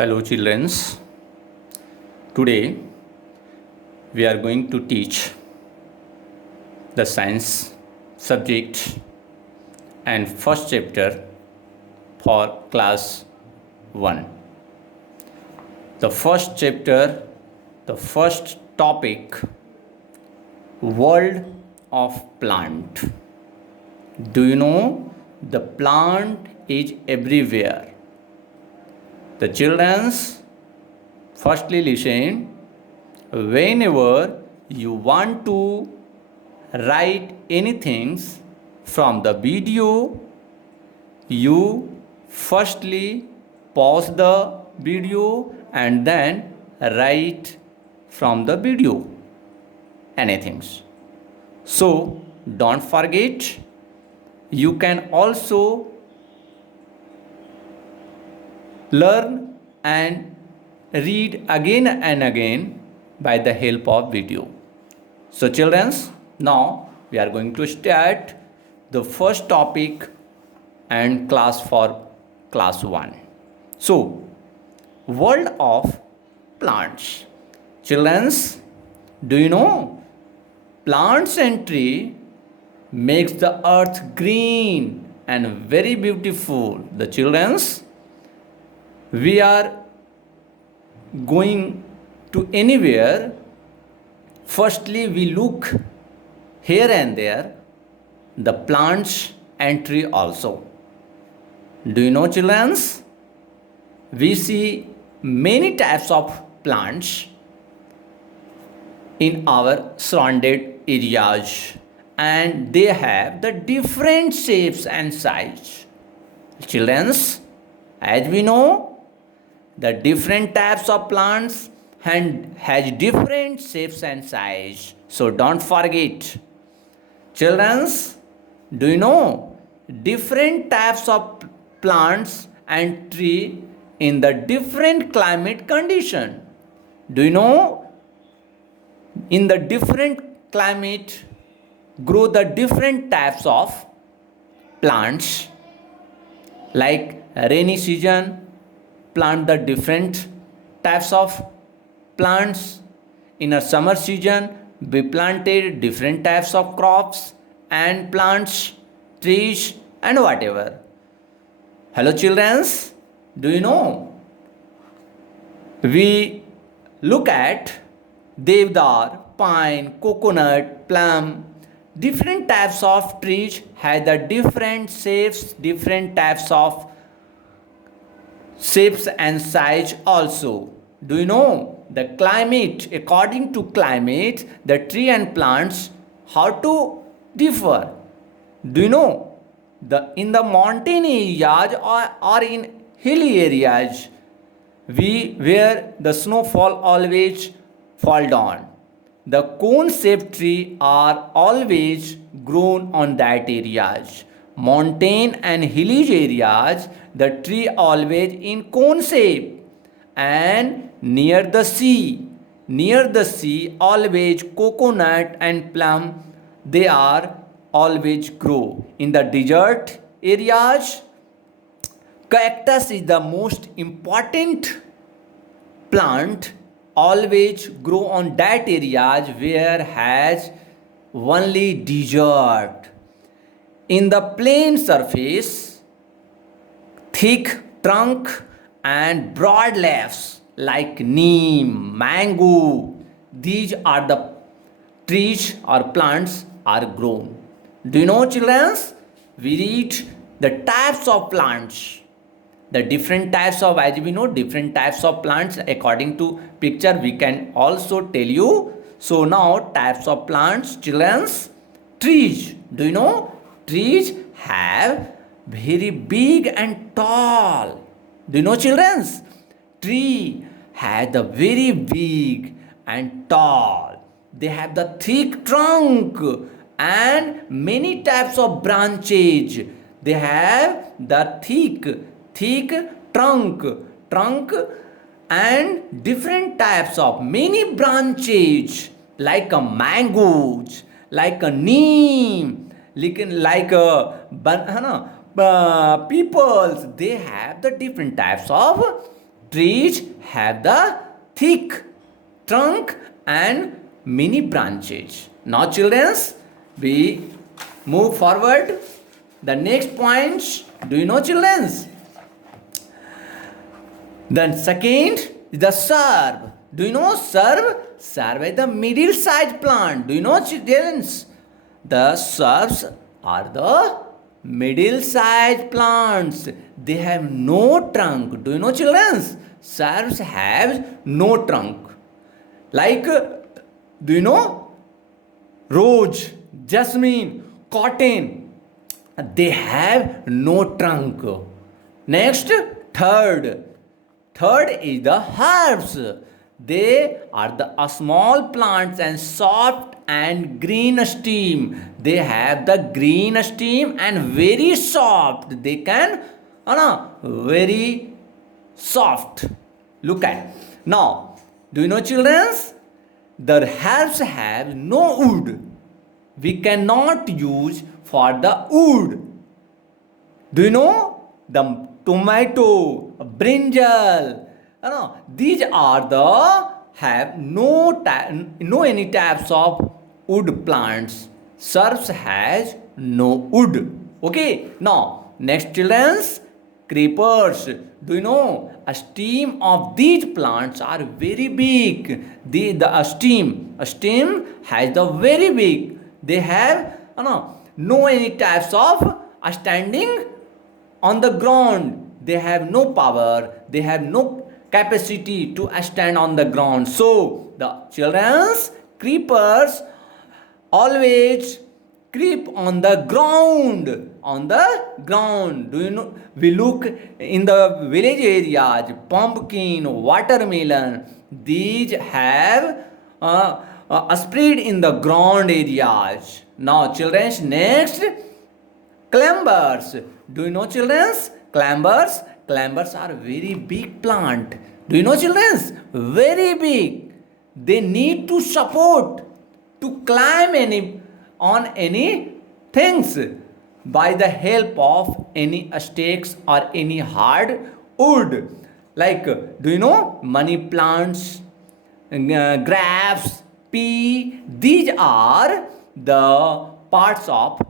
Hello, childrens. Today we are going to teach the science subject and first chapter for class 1. The first chapter, the first topic, world of plant. Do you know the plant is everywhere? The childrens firstly listen. Whenever you want to write anything from the video, you firstly pause the video and then write from the video anything. So don't forget, you can also learn and read again and again by the help of video. So children, now we are going to start the first topic and class for class 1. So, world of plants. Children, do you know plants and tree makes the earth green and very beautiful. The children's, we are going to anywhere, firstly we look here and there the plants and tree also. Do you know childrens, we see many types of plants in our surrounded areas and they have the different shapes and size. Childrens, as we know, the different types of plants and has different shapes and size. So don't forget. Childrens, do you know different types of plants and tree in the different climate condition? Do you know in the different climate grow the different types of plants, like rainy season plant the different types of plants. In a summer season we planted different types of crops and plants, trees and whatever. Hello children, do you know we look at devdar, pine, coconut, plum, different types of trees have the different shapes, different types of shapes and size also. Do you know the climate, according to climate the tree and plants how to differ? Do you know the in the mountain areas or in hilly areas we where the snowfall always fall down, the cone shaped tree are always grown on that areas. Mountain and hilly areas the tree always in cone shape, and near the sea always coconut and plum they are always grow. In the desert areas cactus is the most important plant always grow on that areas where has only desert. In the plain surface, thick trunk and broad leaves like neem, mango, these are the trees or plants are grown. Do you know children? We read the types of plants. The different types of, as we know, different types of plants according to picture we can also tell you. So now types of plants, children's, trees. Do you know? Trees have very big and tall. Do you know children's? Tree has the very big and tall. They have the thick trunk and many types of branches. They have the thick trunk and different types of many branches like a mangoes, like a neem, like a peoples. They have the different types of trees have the thick trunk and many branches. Now children, we move forward. The next point, do you know children? Then second is the shrub. Do you know shrub? Shrub is the middle sized plant. Do you know children? The shrubs are the middle sized plants. They have no trunk. Do you know children? Shrubs have no trunk. Like, do you know rose, jasmine, cotton? They have no trunk. Next, third is the herbs. They are the small plants and soft and green stem. They have the green stem and very soft. They can, very soft. Look at now. Do you know children? The herbs have no wood. We cannot use for the wood. Do you know the tomato, brinjal? These are the have no any types of wood plants. Shrubs has no wood. Okay. Now next children's creepers. Do you know a stem of these plants are very big? The stem has the very big. They have no any types of standing on the ground. They have no power. They have no capacity to stand on the ground. So the children's creepers always creep on the ground. On the ground. Do you know? We look in the village areas, pumpkin, watermelon. These have spread in the ground areas. Now children, next, clambers. Do you know children? Clambers are very big plant. Do you know children? Very big. They need to support to climb on any things by the help of any stakes or any hard wood. Like, do you know money plants, grapes, pea? These are the parts of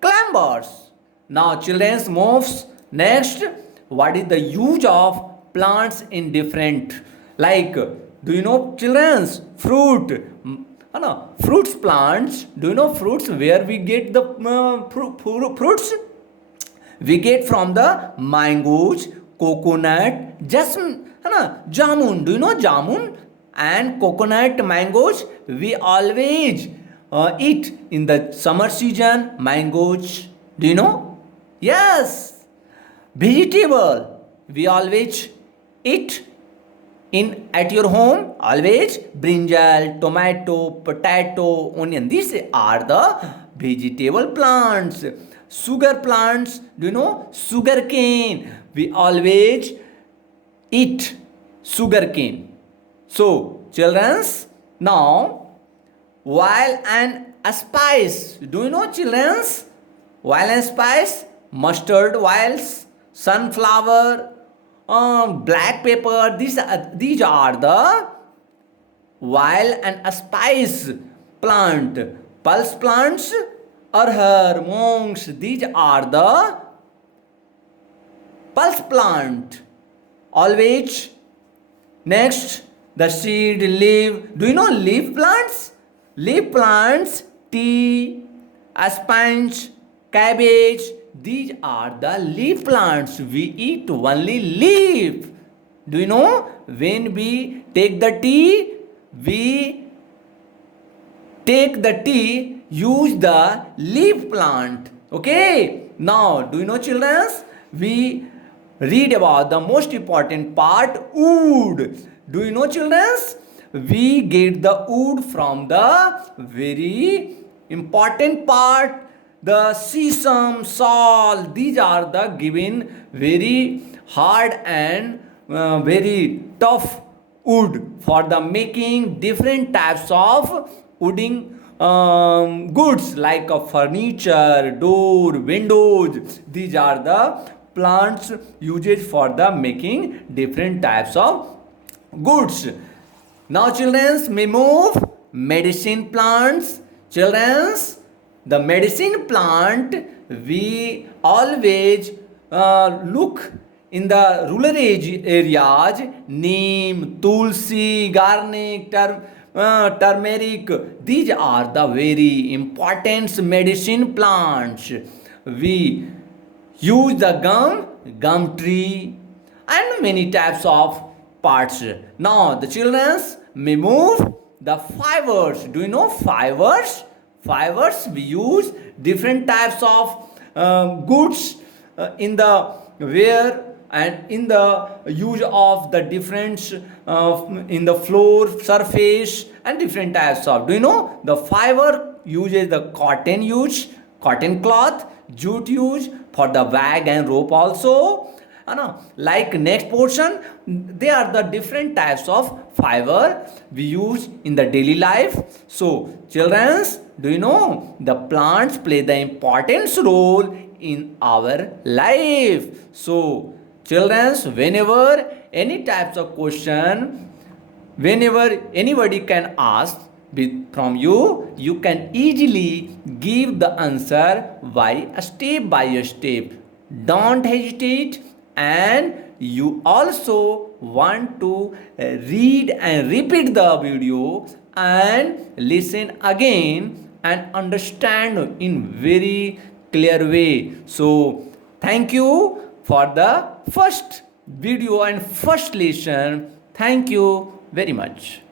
clambers. Now children moves. Next, what is the use of plants in different, like, do you know children's fruit? Fruits plants. Do you know fruits? Where we get the fruits? We get from the mangoes, coconut, jamun. Do you know jamun? And coconut, mangoes. We always eat in the summer season mangoes. Do you know? Yes. Vegetable. We always eat in at your home, always brinjal, tomato, potato, onion. These are the vegetable plants. Sugar plants. Do you know sugar cane? We always eat sugar cane. So childrens, now while and spice. Do you know childrens? While and spice, mustard oils, sunflower, black pepper. These are the wild and spice plant. Pulse plants, arhar, monks. These are the pulse plant. Always. Next, the seed, leaf. Do you know leaf plants? Leaf plants, tea, spinach, cabbage. These are the leaf plants. We eat only leaf. Do you know? When we take the tea, use the leaf plant. Okay. Now, do you know children? We read about the most important part, wood. Do you know children? We get the wood from the very important part, the sesame, salt. These are the given very hard and very tough wood for the making different types of wooding goods like a furniture, door, windows. These are the plants used for the making different types of goods. Now children, we move medicine plants. Children, the medicine plant we always look in the rural areas: neem, tulsi, garlic, turmeric. These are the very important medicine plants. We use the gum tree, and many types of parts. Now the children may move the fibers. Do you know fibers? Fibers we use different types of goods in the wear and in the use of the different in the floor surface and different types of. Do you know the fiber uses the cotton cloth, jute use for the bag and rope also. Like next portion, they are the different types of fiber we use in the daily life. So children, do you know the plants play the important role in our life? So children, whenever any types of question, whenever anybody can ask from you, you can easily give the answer by step. Don't hesitate, and you also want to read and repeat the video and listen again and understand in very clear way. So thank you for the first video and first lesson. Thank you very much.